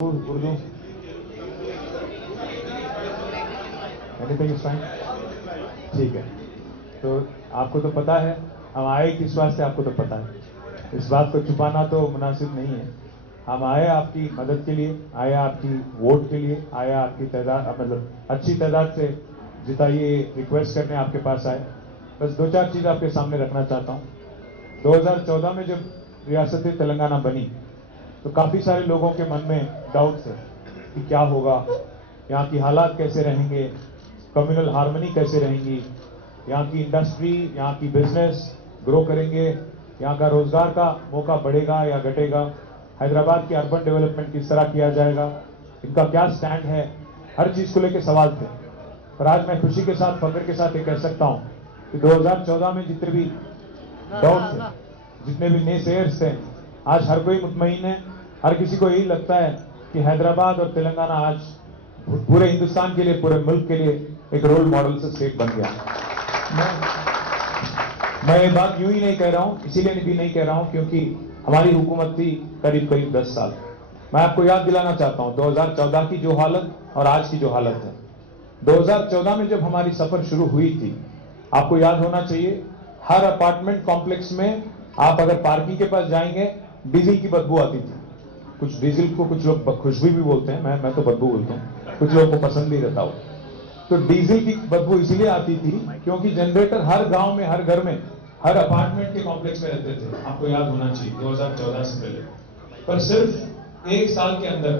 Urdu anything is fine. ठीक है, तो आपको तो पता है हम आए किस वास्ते, आपको तो पता है, इस बात को छुपाना तो मुनासिब नहीं है। हम आए आपकी मदद के लिए, आए आपकी वोट के लिए, आए आपकी तादाद मतलब अच्छी तादाद से जिताइए रिक्वेस्ट करने आपके पास आए। बस दो चार चीज़ आपके सामने रखना चाहता हूँ। 2014 में जब रियासत तेलंगाना बनी तो काफ़ी सारे लोगों के मन में डाउट्स है कि क्या होगा, यहाँ की हालात कैसे रहेंगे, कम्युनल हार्मनी कैसे रहेंगी, यहाँ की इंडस्ट्री, यहाँ की बिजनेस ग्रो करेंगे, यहाँ का रोजगार का मौका बढ़ेगा या घटेगा, हैदराबाद की अर्बन डेवलपमेंट किस तरह किया जाएगा, इनका क्या स्टैंड है, हर चीज़ को लेकर सवाल थे। पर आज मैं खुशी के साथ, फख्र के साथ ये कह सकता हूँ कि 2014 में जितने भी डाउट्स थे, जितने भी नेसेयर्स थे, आज हर कोई मुतमईन है। हर किसी को यही लगता है कि हैदराबाद और तेलंगाना आज पूरे हिंदुस्तान के लिए, पूरे मुल्क के लिए एक रोल मॉडल से स्टेट बन गया। मैं ये बात यूं ही नहीं कह रहा हूं, इसीलिए भी नहीं कह रहा हूं क्योंकि हमारी हुकूमत थी करीब करीब 10 साल। मैं आपको याद दिलाना चाहता हूं 2014 की जो हालत और आज की जो हालत है। 2014 में जब हमारी सफर शुरू हुई थी, आपको याद होना चाहिए, हर अपार्टमेंट कॉम्प्लेक्स में आप अगर पार्किंग के पास जाएंगे डीजल की बदबू आती थी। कुछ डीजल को कुछ लोग खुशबू भी बोलते हैं, मैं तो बदबू बोलता हूँ, कुछ लोगों को पसंद नहीं रहता हो। तो डीजल की बदबू इसलिए आती थी क्योंकि जनरेटर हर गांव में, हर घर में, हर अपार्टमेंट के कॉम्प्लेक्स में रहते थे। आपको याद होना चाहिए 2014 से पहले। पर सिर्फ एक साल के अंदर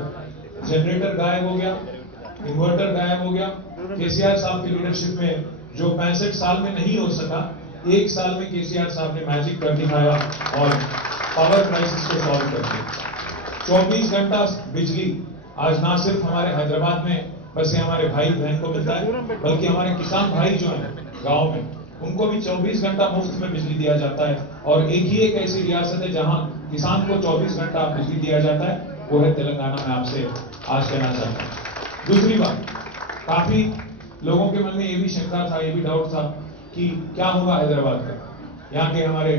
जनरेटर गायब हो गया, इन्वर्टर गायब हो गया। केसीआर साहब की लीडरशिप में जो 65 साल में नहीं हो सका, एक साल में केसीआर साहब ने मैजिक कर दिखाया और पावर क्राइसिस को सॉल्व कर दिया। 24 घंटा बिजली आज ना सिर्फ हमारे हैदराबाद में बस ये हमारे भाई बहन को मिलता है, बल्कि हमारे किसान भाई जो हैं गांव में, उनको भी 24 घंटा मुफ्त में बिजली दिया जाता है। और एक ही एक ऐसी रियासत है जहां किसान को 24 घंटा बिजली दिया जाता है, वो है तेलंगाना। में आपसे आज कहना चाहता हूं। दूसरी बात, काफी लोगों के मन में ये भी शंका था, ये भी डाउट था कि क्या होगा हैदराबाद का। यहाँ के हमारे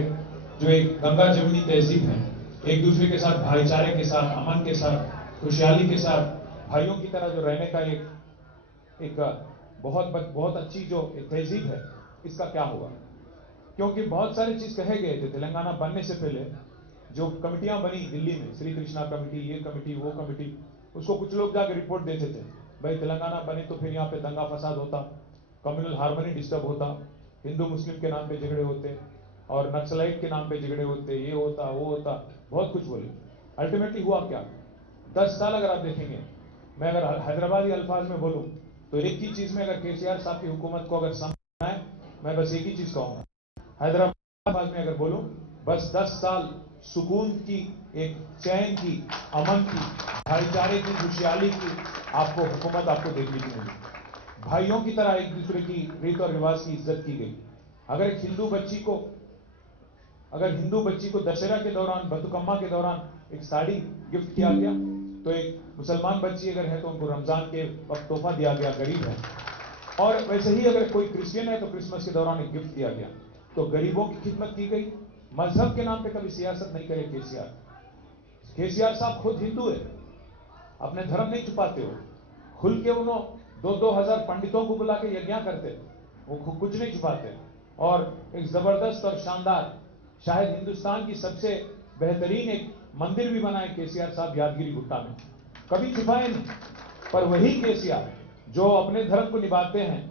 जो एक गंगा जमुनी तहजीब है, एक दूसरे के साथ भाईचारे के साथ, अमन के साथ, खुशहाली के साथ, भाइयों की तरह जो रहने का एक बहुत अच्छी जो तहजीब है, इसका क्या होगा। क्योंकि बहुत सारी चीज कहे गए थे तेलंगाना बनने से पहले। जो कमिटियां बनी दिल्ली में, श्री कृष्णा कमेटी, ये कमेटी, वो कमेटी, उसको कुछ लोग जाकर रिपोर्ट देते थे, भाई तेलंगाना बने तो फिर यहाँ पे दंगा फसाद होता, कम्युनल हार्मनी डिस्टर्ब होता, हिंदू मुस्लिम के नाम पे झगड़े होते और नक्सलाइट के नाम पे झगड़े होते, ये होता वो होता, बहुत कुछ बोले। अल्टीमेटली हुआ क्या? 10 साल अगर आप देखेंगे, मैं अगर हैदराबादी अल्फाज में बोलूं तो एक ही चीज में, अगर केसीआर साहब की हुकूमत को अगर समझना है, मैं बस एक ही चीज कहूंगा, हैदराबाद में अगर बोलूं, बस 10 साल सुकून की, एक चैन की, अमन की, भाईचारे की, खुशहाली की आपको हुकूमत आपको देखने की मिली। भाइयों की तरह एक दूसरे की रीत और रिवाज की इज्जत की गई। अगर एक हिंदू बच्ची को दशहरा के दौरान, बतुकम्मा के दौरान एक साड़ी गिफ्ट किया गया, तो एक मुसलमान बच्ची अगर है तो उनको रमजान के वक्त तोहफा दिया गया, गरीब है। और वैसे ही अगर कोई क्रिश्चियन है तो क्रिसमस के दौरान एक गिफ्ट दिया गया। तो गरीबों की खिदमत की गई। मजहब के नाम पे कभी सियासत नहीं करे केसीआर। केसीआर साहब खुद हिंदू है, अपने धर्म नहीं छुपाते हो। खुल के उन्होंने 2-2 हजार पंडितों को बुला के यज्ञ करते, वो कुछ नहीं छुपाते। और एक जबरदस्त और शानदार, शायद हिंदुस्तान की सबसे बेहतरीन एक मंदिर भी बनाए केसीआर साहब यादगिरी गुट्टा में, कभी छुपाए नहीं। पर वही केसीआर जो अपने धर्म को निभाते हैं,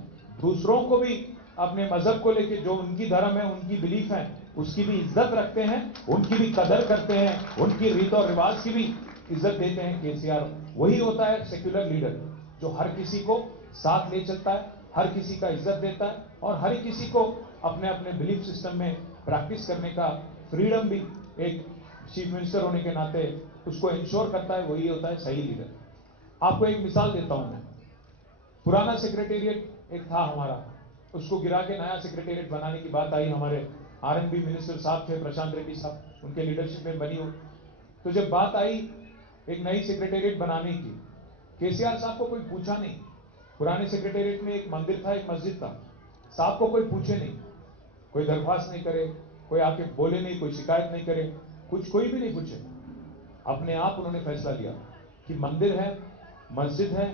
दूसरों को भी अपने मजहब को लेके जो उनकी धर्म है, उनकी बिलीफ है, उसकी भी इज्जत रखते हैं, उनकी भी कदर करते हैं, उनकी रीत और रिवाज की भी इज्जत देते हैं। केसीआर वही होता है सेक्युलर लीडर जो हर किसी को साथ ले चलता है, हर किसी का इज्जत देता है और हर किसी को अपने अपने बिलीफ सिस्टम में प्रैक्टिस करने का फ्रीडम भी एक चीफ मिनिस्टर होने के नाते उसको इंश्योर करता है। वही होता है सही लीडर। आपको एक मिसाल देता हूं मैं। पुराना सेक्रेटेरिएट एक था हमारा, उसको गिरा के नया सेक्रेटेरिएट बनाने की बात आई। हमारे आरएनबी मिनिस्टर साहब थे, प्रशांत रेड्डी साहब, उनके लीडरशिप में बनी हो। तो जब बात आई एक नई सेक्रेटेरिएट बनाने की, केसीआर साहब को कोई पूछा नहीं। पुराने सेक्रेटेरिएट में एक मंदिर था, एक मस्जिद था, साहब को कोई पूछे नहीं, कोई दरख्वास्त नहीं करे, कोई आके बोले नहीं, कोई शिकायत नहीं करे, कुछ कोई भी नहीं पूछे। अपने आप उन्होंने फैसला लिया कि मंदिर है, मस्जिद है,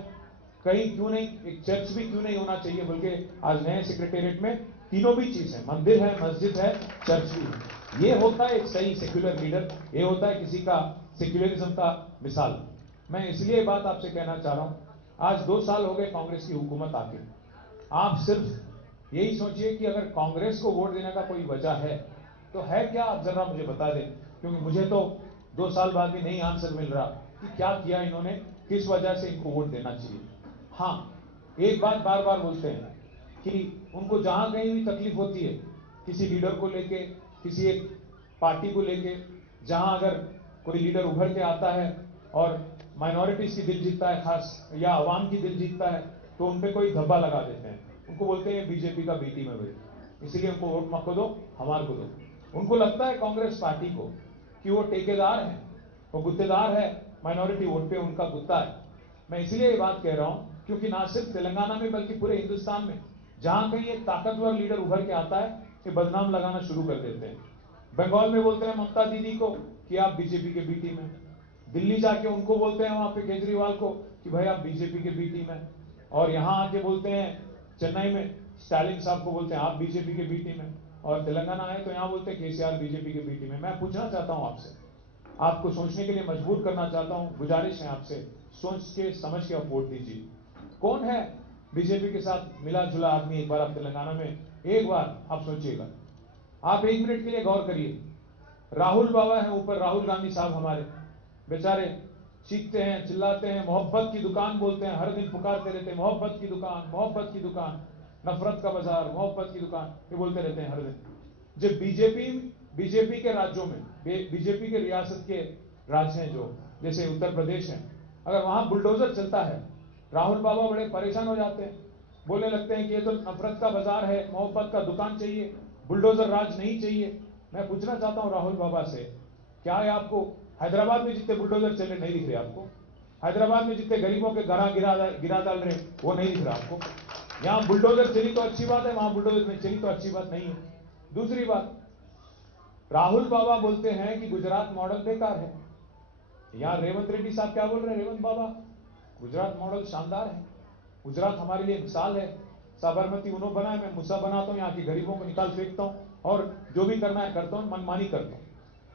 कहीं क्यों नहीं एक चर्च भी क्यों नहीं होना चाहिए, बल्कि आज नए सेक्रेटेरिएट में तीनों भी चीज है, मंदिर है, मस्जिद है, चर्च भी है। ये होता है एक सही सेक्युलर लीडर, ये होता है किसी का सेक्युलरिज्म का मिसाल। मैं इसलिए बात आपसे कहना चाह रहा हूं, आज 2 साल हो गए कांग्रेस की हुकूमत आके। आप सिर्फ यही सोचिए कि अगर कांग्रेस को वोट देने का कोई वजह है तो है क्या, आप जरा मुझे बता दें, क्योंकि मुझे तो 2 साल बाद भी नहीं आंसर मिल रहा कि क्या किया इन्होंने, किस वजह से इनको वोट देना चाहिए। हाँ, एक बात बार बार बोलते हैं कि उनको जहां कहीं भी तकलीफ होती है किसी लीडर को लेके, किसी एक पार्टी को लेके, जहां अगर कोई लीडर उभर के आता है और माइनॉरिटीज की दिल जीतता है खास, या अवाम की दिल जीतता है, तो उन पे कोई धब्बा लगा देते हैं, उनको बोलते हैं बीजेपी का बी टीम है भाई, इसलिए उनको वोट मत दो, हमारे को दो। उनको लगता है कांग्रेस पार्टी को कि वो ठेकेदार है, वो गुत्तेदार है, माइनॉरिटी वोट पे उनका गुत्ता है। मैं इसलिए ये बात कह रहा हूं क्योंकि ना सिर्फ तेलंगाना में बल्कि पूरे हिंदुस्तान में जहां कहीं एक ताकतवर लीडर उभर के आता है कि बदनाम लगाना शुरू कर देते हैं। बंगाल में बोलते हैं ममता दीदी को कि आप बीजेपी के बी टीम है, दिल्ली जाके उनको बोलते हैं वहां पे केजरीवाल को कि भाई आप बीजेपी के बी टीम है, और यहां आके बोलते हैं चेन्नई में स्टालिन साहब को बोलते हैं आप बीजेपी के बी टीम है, और तेलंगाना आए तो यहां बोलते हैं केसीआर बीजेपी के बी टीम है। मैं पूछना चाहता हूं आपसे, आपको सोचने के लिए मजबूर करना चाहता हूं, गुजारिश है आपसे, सोच के समझ के आप वोट दीजिए। कौन है बीजेपी के साथ मिला जुला आदमी, एक बार आप तेलंगाना में एक बार आप सोचिएगा। आप 1 मिनट के लिए गौर करिए, राहुल बाबा है ऊपर, राहुल गांधी साहब हमारे बेचारे चीखते हैं, चिल्लाते हैं, मोहब्बत की दुकान बोलते हैं, हर दिन पुकारते रहते हैं मोहब्बत की दुकान, मोहब्बत की दुकान, नफरत का बाजार, मोहब्बत की दुकान, ये बोलते रहते हैं हर दिन। जब बीजेपी के राज्यों में, बीजेपी के रियासत के राज्य हैं जो जैसे उत्तर प्रदेश है, अगर वहां बुलडोजर चलता है, राहुल बाबा बड़े परेशान हो जाते हैं, बोलने लगते हैं कि ये तो नफरत का बाजार है, मोहब्बत का दुकान चाहिए, बुलडोजर राज नहीं चाहिए। मैं पूछना चाहता हूं राहुल बाबा से, क्या है आपको हैदराबाद में जितने बुलडोजर चले नहीं दिख रहे आपको? हैदराबाद में जितने गरीबों के घरा गिरा डाल रहे वो नहीं दिख रहा आपको? यहां बुलडोजर चली तो अच्छी बात है, वहां बुलडोजर नहीं चली तो अच्छी बात नहीं है। दूसरी बात, राहुल बाबा बोलते हैं कि गुजरात मॉडल बेकार है। यहां रेवंत रेड्डी साहब क्या बोल रहे हैं? रेवंत बाबा, गुजरात मॉडल शानदार है, गुजरात हमारे लिए मिसाल है, साबरमती उन्होंने बनाया, मैं मुसा बनाता हूं, यहाँ के गरीबों को निकाल फेंकता हूं और जो भी करना है करता हूं, मनमानी करता हूं।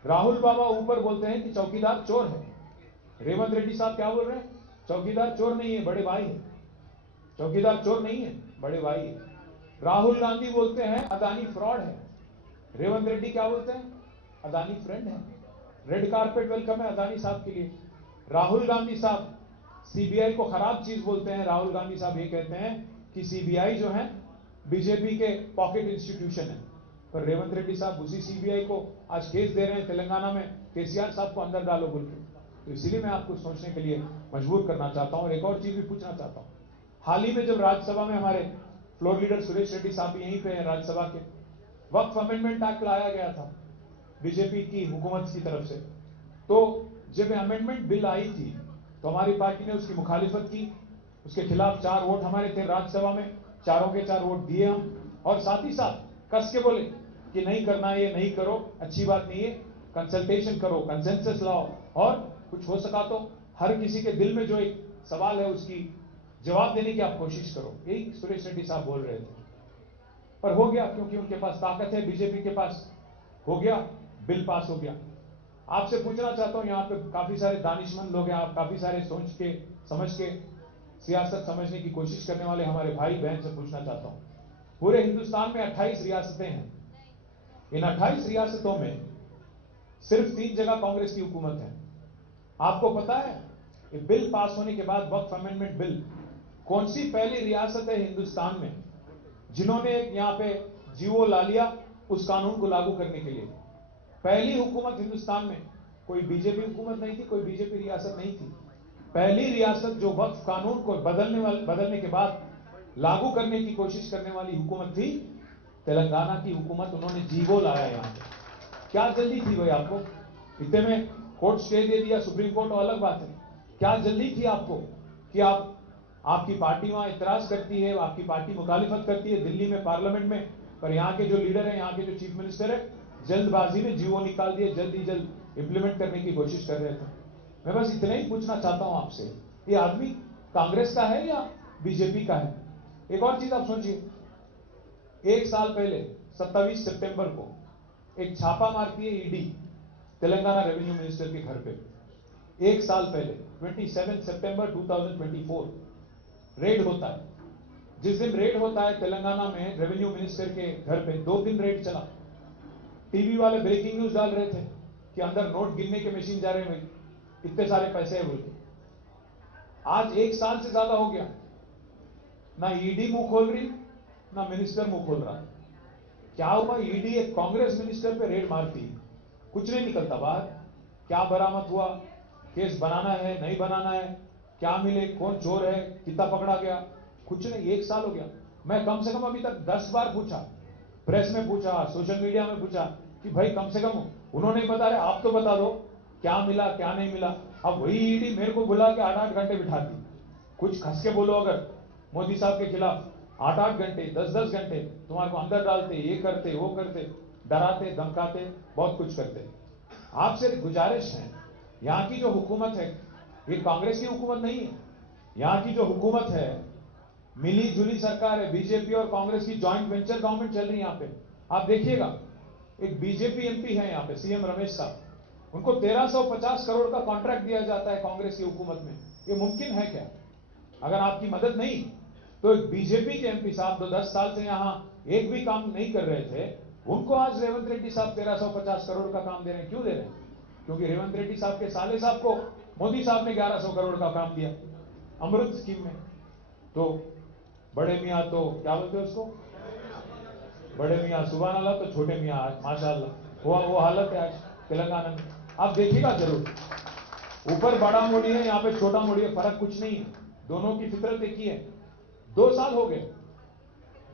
राहुल बाबा ऊपर बोलते हैं कि चौकीदार चोर है। रेवंत रेड्डी साहब क्या बोल रहे हैं? चौकीदार चोर नहीं है, बड़े भाई है। चौकीदार चोर नहीं है, बड़े भाई है। राहुल गांधी बोलते हैं अदानी फ्रॉड है। रेवंत रेड्डी क्या बोलते हैं? अदानी फ्रेंड है। रेड कारपेट वेलकम है अदानी साहब के लिए। राहुल गांधी साहब सीबीआई को खराब चीज बोलते हैं। राहुल गांधी साहब ये कहते हैं कि सीबीआई जो है बीजेपी के पॉकेट इंस्टीट्यूशन है, पर रेवंत रेड्डी साहब उसी सीबीआई को आज केस दे रहे हैं तेलंगाना में, केसीआर साहब को अंदर डालो बोल के। तो इसीलिए मैं आपको सोचने के लिए मजबूर करना चाहता हूं और एक और चीज भी पूछना चाहता हूं। हाल ही में जब राज्यसभा में हमारे फ्लोर लीडर सुरेश रेड्डी साहब भी यहीं पे हैं राज्यसभा के, वक्फ अमेंडमेंट एक्ट लाया गया था बीजेपी की हुकूमत की तरफ से, तो जब अमेंडमेंट बिल आई थी तो हमारी पार्टी ने उसकी मुखालिफत की, उसके खिलाफ 4 वोट हमारे थे राज्यसभा में, चारों के 4 वोट दिए हम, और साथ ही साथ कस के बोले कि नहीं करना है, ये नहीं करो, अच्छी बात नहीं है, कंसल्टेशन करो, कंसेंसस लाओ, और कुछ हो सका तो हर किसी के दिल में जो एक सवाल है उसकी जवाब देने की आप कोशिश करो, यही सुरेश रेड्डी साहब बोल रहे थे। पर हो गया, क्योंकि उनके पास ताकत है, बीजेपी के पास, हो गया, बिल पास हो गया। आपसे पूछना चाहता हूं, यहाँ पे काफी सारे दानिशमंद लोग हैं, आप काफी सारे सोच के समझ के सियासत समझने की कोशिश करने वाले हमारे भाई बहन से पूछना चाहता हूं, पूरे हिंदुस्तान में 28 रियासतें हैं, इन 28 रियासतों में सिर्फ 3 जगह कांग्रेस की हुकूमत है। आपको पता है ये बिल पास होने के बाद, वक्फ अमेंडमेंट बिल, कौन सी पहली रियासत है हिंदुस्तान में जिन्होंने यहाँ पे जीवो ला लिया उस कानून को लागू करने के लिए? पहली हुकूमत हिंदुस्तान में, कोई बीजेपी हुकूमत नहीं थी, कोई बीजेपी रियासत नहीं थी, पहली रियासत जो वक्फ कानून को बदलने के बाद लागू करने की कोशिश करने वाली हुकूमत थी तेलंगाना की हुकूमत। उन्होंने जीवो लाया यहाँ पे। क्या जल्दी थी भाई आपको? इतने में कोर्ट स्टे दे दिया सुप्रीम कोर्ट, और अलग बात है, क्या जल्दी थी आपको कि आपकी पार्टी वहां इतराज करती है, आपकी पार्टी मुखालिफत करती है दिल्ली में पार्लियामेंट में, पर यहाँ के जो लीडर है, यहाँ के जो चीफ मिनिस्टर है, जल्दबाजी में जीवो निकाल दिए, जल्द ही जल्द इंप्लीमेंट करने की कोशिश कर रहे थे। मैं बस इतना ही पूछना चाहता हूं आपसे, ये आदमी कांग्रेस का है या बीजेपी का है? एक और चीज आप सोचिए, एक साल पहले 27 सितंबर को एक छापा मारती है ईडी तेलंगाना रेवेन्यू मिनिस्टर के घर पे। एक साल पहले 27 सितंबर 2024 रेड होता है। जिस दिन रेड होता है तेलंगाना में रेवेन्यू मिनिस्टर के घर पे, 2 दिन रेड चला। टीवी वाले ब्रेकिंग न्यूज डाल रहे थे कि अंदर नोट गिनने के मशीन जा रहे हैं, भाई इतने सारे पैसे है बोल के। आज एक साल से ज्यादा हो गया, ना ईडी मुंह खोल रही, ना मिनिस्टर मुंह खोल रहा। क्या हुआ? ईडी एक कांग्रेस मिनिस्टर पे रेड मारती, कुछ नहीं निकलता बाहर। क्या बरामद हुआ, केस बनाना है नहीं बनाना है, क्या मिले, कौन चोर है, कितना पकड़ा गया, कुछ नहीं। एक साल हो गया। मैं कम से कम अभी तक 10 बार पूछा, प्रेस में पूछा, सोशल मीडिया में पूछा कि भाई कम से कम, उन्होंने बता रहे आप तो बता दो क्या मिला क्या नहीं मिला। अब वही ईडी मेरे को बुला के 8-8 घंटे बिठाती। कुछ खस के बोलो अगर मोदी साहब के खिलाफ, 8-8 घंटे 10-10 घंटे तुम्हारे को अंदर डालते, ये करते वो करते, डराते धमकाते, बहुत कुछ करते। आपसे गुजारिश है, यहां की जो हुकूमत है ये कांग्रेस की हुकूमत नहीं है। यहां की जो हुकूमत है मिली जुली सरकार है, बीजेपी और कांग्रेस की जॉइंट वेंचर गवर्नमेंट चल रही है यहां पे। आप देखिएगा, एक बीजेपी एमपी है यहां पे, सीएम रमेश साहब, उनको 1350 करोड़ का कॉन्ट्रैक्ट दिया जाता है कांग्रेस की हुकूमत में। ये मुमकिन है क्या? अगर आपकी मदद नहीं तो एक बीजेपी के एमपी साहब जो 10 साल से यहां एक भी काम नहीं कर रहे थे, उनको आज रेवंत रेड्डी साहब 1350 करोड़ का काम दे रहे हैं। क्यों दे रहे हैं? क्योंकि रेवंत रेड्डी साहब के साले साहब को मोदी साहब ने 1100 करोड़ का काम दिया अमृत स्कीम में। तो बड़े मियाँ तो क्या बोलते हैं उसको, बड़े मियाँ सुभान अल्लाह, तो छोटे मियाँ माशाअल्लाह। वो हालत है आज तेलंगाना में। आप देखिएगा जरूर, ऊपर बड़ा मोदी है, यहाँ पे छोटा मोदी है, फर्क कुछ नहीं है, दोनों की फितरत एक ही है। 2 साल हो गए,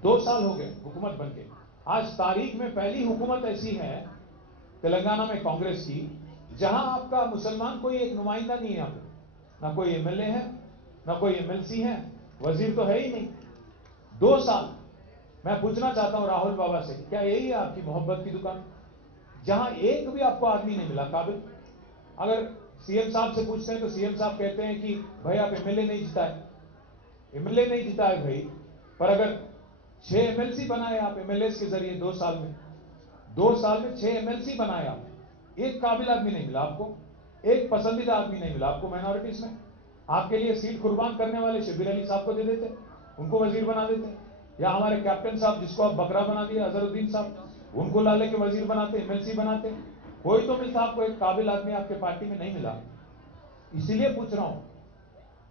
2 साल हो गए हुकूमत बन के। आज तारीख में पहली हुकूमत ऐसी है तेलंगाना में कांग्रेस की, जहां आपका मुसलमान कोई एक नुमाइंदा नहीं है। यहाँ पे ना कोई एमएलए है, ना कोई एमएलसी है, वजीर तो है ही नहीं। 2 साल। मैं पूछना चाहता हूं राहुल बाबा से, क्या यही है आपकी मोहब्बत की दुकान, जहां एक भी आपको आदमी नहीं मिला काबिल? अगर सीएम साहब से पूछते हैं तो सीएम साहब कहते हैं कि भाई आप एमएलए नहीं जिताए, एमएलए नहीं जिताए भाई। पर अगर 6 एमएलसी बनाए आप एमएलए के जरिए 2 साल में, 2 साल में 6 एमएलसी बनाए आप, एक काबिल आदमी नहीं मिला आपको, एक पसंदीदा आदमी नहीं मिला आपको माइनॉरिटीज में। आपके लिए सीट कुर्बान करने वाले शबीर अली साहब को दे देते, उनको वजीर बना देते, या हमारे कैप्टन साहब जिसको आप बकरा बना दिया अजहरुद्दीन साहब, उनको ला लेके वजीर बनाते, एमएलसी बनाते। कोई तो मिलता आपको, एक काबिल आदमी आपके पार्टी में नहीं मिला। इसीलिए पूछ रहा हूं,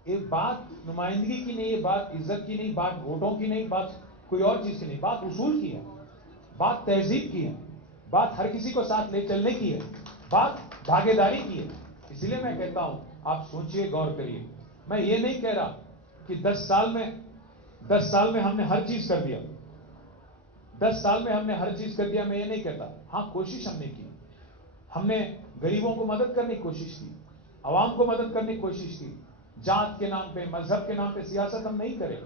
ये बात नुमाइंदगी की नहीं, ये बात इज्जत की नहीं, बात वोटों की नहीं, बात कोई और चीज की नहीं, बात उसूल की है, बात तहजीब की है, बात हर किसी को साथ ले चलने की है, बात भागीदारी की है। इसलिए मैं कहता हूं आप सोचिए, गौर करिए। मैं ये नहीं कह रहा कि 10 साल में हमने हर चीज कर दिया, 10 साल में हमने हर चीज कर दिया, मैं ये नहीं कहता। हां, कोशिश हमने की, हमने गरीबों को मदद करने की कोशिश की, आवाम को मदद करने की कोशिश की। जात के नाम पे, मजहब के नाम पे सियासत हम नहीं करें,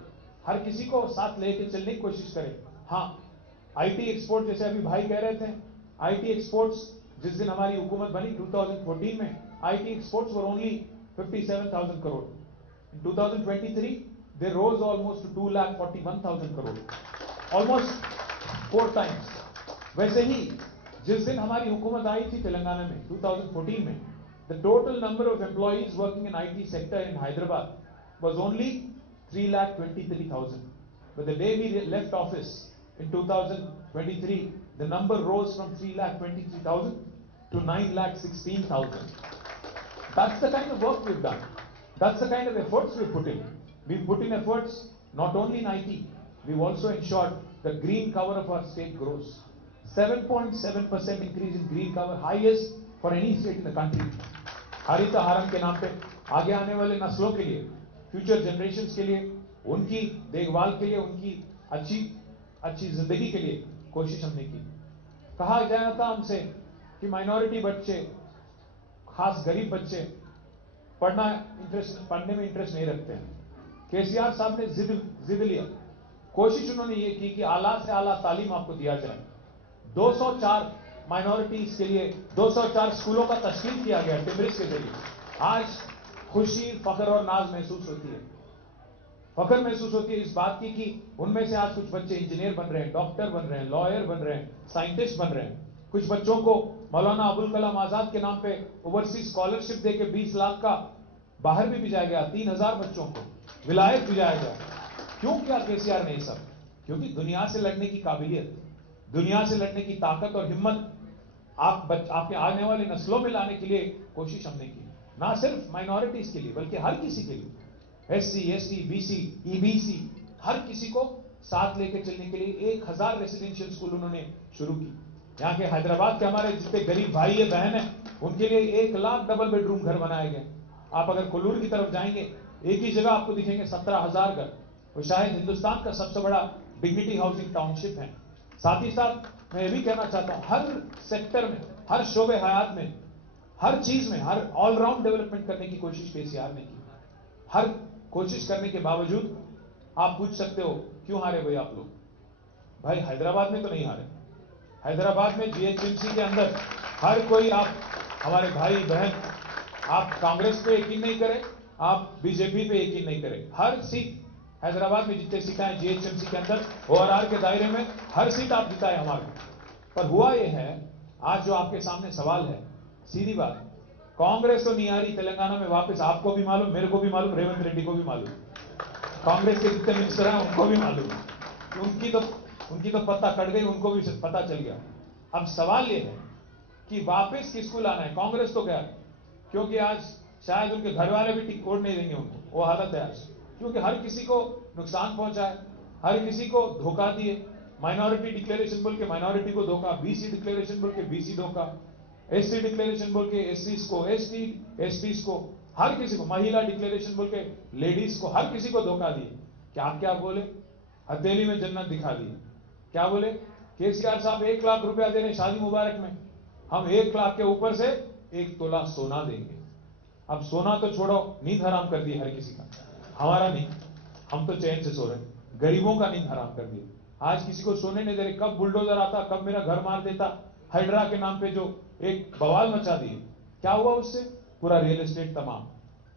हर किसी को साथ लेके चलने की कोशिश करें। हां, आईटी एक्सपोर्ट, जैसे अभी भाई कह रहे थे, आईटी एक्सपोर्ट्स जिस दिन हमारी हुकूमत बनी 2014 में, IT exports were only 57,000 crore. In 2023 they rose almost 2,41,000 crore, almost 4 times. वैसे ही जिस दिन हमारी हुकूमत आई थी तेलंगाना में 2014 में, the total number of employees working in IT sector in Hyderabad was only 3,23,000. But the day we left office in 2023, the number rose from 3,23,000 to 9,16,000. That's the kind of work we've done. That's the kind of efforts we've put in. We've put in efforts not only in IT, we've also ensured the green cover of our state grows. 7.7% increase in green cover, highest for any state in the country. हरित हारम के नाम पे आगे आने वाले नस्लों के लिए, फ्यूचर जनरेशंस के लिए, उनकी देखभाल के लिए, उनकी अच्छी जिंदगी के लिए कोशिश हमने की। कहा जाना था हमसे कि माइनॉरिटी बच्चे, खास गरीब बच्चे पढ़ने में इंटरेस्ट नहीं रखते हैं। केसीआर साहब ने जिद लिया, कोशिश उन्होंने ये की कि आला से आला तालीम आपको दिया जाए। 204 माइनॉरिटीज के लिए 204 स्कूलों का तश्कील किया गया टिमरिस के जरिए। आज खुशी, फख्र और नाज महसूस होती है। फख्र महसूस होती है इस बात की कि उनमें से आज कुछ बच्चे इंजीनियर बन रहे हैं, डॉक्टर बन रहे हैं, लॉयर बन रहे हैं, साइंटिस्ट बन रहे हैं। कुछ बच्चों को मौलाना अबुल कलाम आजाद के नाम पे ओवरसीज स्कॉलरशिप देके 20 लाख का बाहर भी भेजा गया, 3000 बच्चों को विलायत भिजाया गया। क्यों किया केसीआर ने ये सब? क्योंकि दुनिया से लड़ने की काबिलियत, दुनिया से लड़ने की ताकत और हिम्मत आपके आने वाली नस्लों में लाने के लिए कोशिश हमने की। ना सिर्फ माइनॉरिटीज के लिए बल्कि हर किसी के लिए, एससी, एसटी, बीसी, ईबीसी, हर किसी को साथ लेकर चलने के लिए 1000 रेसिडेंशियल स्कूल उन्होंने शुरू की। यहाँ के हैदराबाद के हमारे जितने गरीब भाई है बहन है, उनके लिए 1 लाख डबल बेडरूम घर बनाए गए। आप अगर कोल्लूर की तरफ जाएंगे, एक ही जगह आपको दिखेंगे 17,000 घर। वो शायद हिंदुस्तान का सबसे बड़ा डिग्निटी हाउसिंग टाउनशिप है। साथ ही साथ मैं ये भी कहना चाहता हूं, हर सेक्टर में, हर शोबे हयात में, हर चीज में, हर ऑलराउंड डेवलपमेंट करने की कोशिश केसीआर ने की। हर कोशिश करने के बावजूद आप पूछ सकते हो क्यों हारे भाई आप लोग? भाई हैदराबाद में तो नहीं हारे। हैदराबाद में जीएचएमसी के अंदर हर कोई, आप हमारे भाई बहन, आप कांग्रेस पे यकीन नहीं करें, आप बीजेपी पे यकीन नहीं करें, हर सीट हैदराबाद में जितने सीटें हैं जीएचएमसी के अंदर ओआरआर के दायरे में, हर सीट आप जिताए हमारे। पर हुआ यह है, आज जो आपके सामने सवाल है, सीधी बात, कांग्रेस तो नहीं आ रही तेलंगाना में वापस, आपको भी मालूम, मेरे को भी मालूम, रेवंत रेड्डी को भी मालूम, कांग्रेस के जितने मिनिस्टर हैं उनको भी मालूम। उनकी तो पत्ता कट गई, उनको भी पता चल गया। अब सवाल यह है कि वापस किसको लाना है? कांग्रेस तो गया, क्योंकि आज शायद उनके घर वाले भी टिक वोट नहीं देंगे उनको, वो हालत है आज, क्योंकि हर किसी को नुकसान पहुंचा है, हर किसी को धोखा दिए। माइनॉरिटी डिक्लेरेशन बोल के माइनॉरिटी को धोखा, बीसी डिक्लेरेशन बोल के बीसी धोखा, एससी डिक्लेरेशन बोल के एससीज को, एसटी एसटीज को, हर किसी को, महिला डिक्लेरेशन बोल के लेडीज को, हर किसी को धोखा दिए। क्या बोले? हथेली में जन्नत दिखा दी। क्या बोले? केसीआर साहब 1 लाख रुपया दे रहे शादी मुबारक में, हम 1 लाख के ऊपर से 1 तोला सोना देंगे। अब सोना तो छोड़ो, नींद हराम कर दी हर किसी का, हमारा नहीं, हम तो चैन से सो रहे, गरीबों का नींद हराम कर दिया। आज किसी को सोने नहीं दे रहे, कब बुलडोजर आता, कब मेरा घर मार देता, हाइड्रा के नाम पे जो एक बवाल मचा दिए। क्या हुआ उससे? पूरा रियल एस्टेट तमाम।